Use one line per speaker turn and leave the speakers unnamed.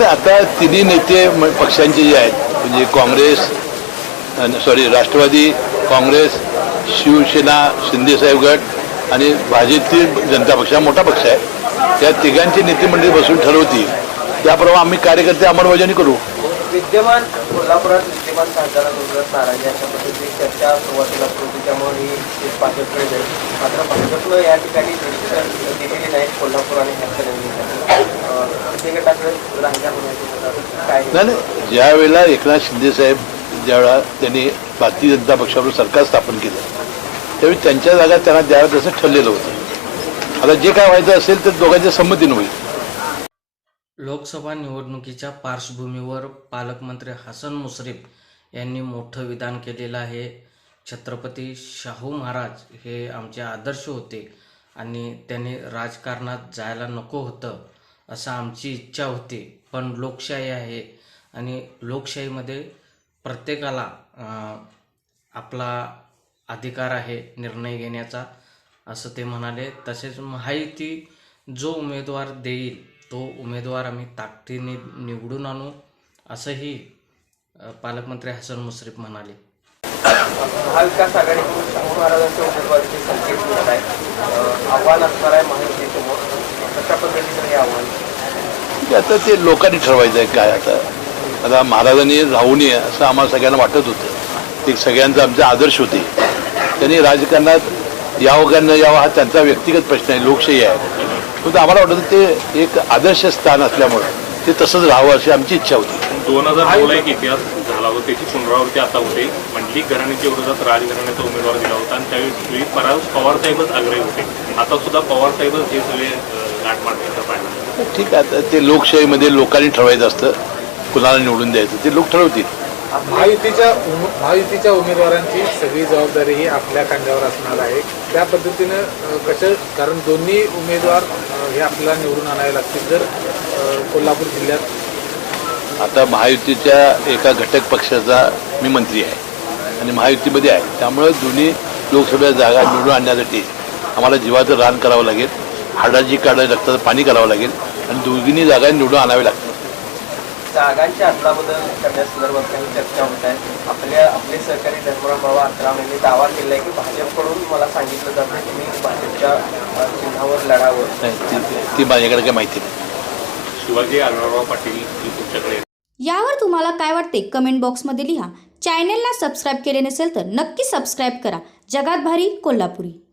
आणि आता तिन्ही नेते पक्षांचे जे आहेत म्हणजे Congress sorry Rashtravadi Congress Shiv Sena शिंदेसाहेब गट आणि भाजपची जनता पक्ष हा मोठा पक्ष आहे. त्या तिघांची नेतेमंडळी बसून ठरवतील. त्याप्रमाणे आम्ही कार्यकर्ते अंमलबजावणी करू.
विद्यमान कोल्हापुरात विद्यमान खासदारांबरोबर नाराजी अशा पद्धतीची चर्चा सुरुवातीला होती. त्यामुळे ही भाजपकडे जाईल मात्र भाजपनं या ठिकाणी दिलेली नाही. कोल्हापूर आणि
नाही नाही. ज्या वेळेला एकनाथ शिंदेसाहेब ज्यावेळेला त्यांनी भारतीय जनता पक्षाबरोबर सरकार स्थापन केलं त्यावेळी त्यांच्या जागा त्यांना द्याव्यात असं ठरलेलं होतं. आता जे काय व्हायचं असेल तर दोघांच्या संमतीनं होईल.
लोकसभा निवडणुकीच्या पार्श्वभूमीवर पालकमंत्री हसन मुश्रीफ यांनी मोठं विधान केलेलं आहे. छत्रपती शाहू महाराज हे आमचे आदर्श होते आणि त्यांनी राजकारणात जायला नको होतं. असं आमची इच्छा होती. पण लोकशाही आहे आणि लोकशाहीमध्ये प्रत्येकाला आपला अधिकार आहे निर्णय घेण्याचा असं ते म्हणाले. तसेच माहिती जो उमेदवार देईल तो उमेदवार आम्ही ताकदीने निवडून आणू असंही पालकमंत्री हसन मुश्रीफ म्हणाले.
महाविकास आघाडीकडून शाहू महाराजांच्या उमेदवारीचे संकेत मिळत आहे आव्हान असणार आहे महायुतीसमोर कशा
आता ते लोकांनी ठरवायचं आहे काय आता? आता महाराजांनी राहू नये असं आम्हाला सगळ्यांना वाटत होतं. ते सगळ्यांचा आमचे आदर्श होते. त्यांनी राजकारणात यावं का न यावं हा त्यांचा व्यक्तिगत प्रश्न आहे लोकशाही आहे. पण आम्हाला वाटत ते एक आदर्श स्थान असल्यामुळं ते तसंच राहावं अशी आमची इच्छा होती.
दोन हजार नऊला एक इतिहास झाला होता त्याची पुनरावृत्ती आता होते. मंडलिक घराण्याच्या विरोधात राजघराण्याचा उमेदवार दिला होता आणि त्यावेळी पराग पवार साहेबच आग्रही होते. आता सुद्धा पवार साहेबच हे सगळे
ठीक आहे आता ते लोकशाहीमध्ये लोकांनी ठरवायचं असतं कुणाला निवडून द्यायचं ते लोक ठरवतील.
महायुतीच्या उम- महायुतीच्या उमेदवारांची सगळी जबाबदारी ही आपल्या खांद्यावर असणार आहे. त्या पद्धतीनं कसं कारण दोन्ही उमेदवार हे आपल्याला निवडून आणावे लागतील जर कोल्हापूर जिल्ह्यात.
आता महायुतीच्या एका घटक पक्षाचा मी मंत्री आहे आणि महायुतीमध्ये आहे. त्यामुळे दोन्ही लोकसभा जागा निवडून आणण्यासाठी आम्हाला जीवाचं रान करावं लागेल. हाडाची काढ रक्ताचं पाणी करावं लागेल आणि दोघींनी जागा निवडून आणाव्या लागतील
जागांची अदलाबदल करण्यासंदर्भात काही चर्चा होत आहे. आपल्या आपले सहकारी धर्मराव बाबा अकराम यांनी दावा केला आहे की भाजपकडून मला सांगितलं जातं की मी भाजपच्या अ, चिन्हावर लढावं.
नाही, ती- ती माझ्याकडे काही माहिती नाही.
शिवाजी आढळराव पाटील ही तुमच्याकडे
यावर तुम्हाला काय वाटते? कमेंट बॉक्समध्ये लिहा. चॅनेलला सबस्क्राईब केले नसेल तर नक्की सबस्क्राईब करा. जगात भारी कोल्हापुरी.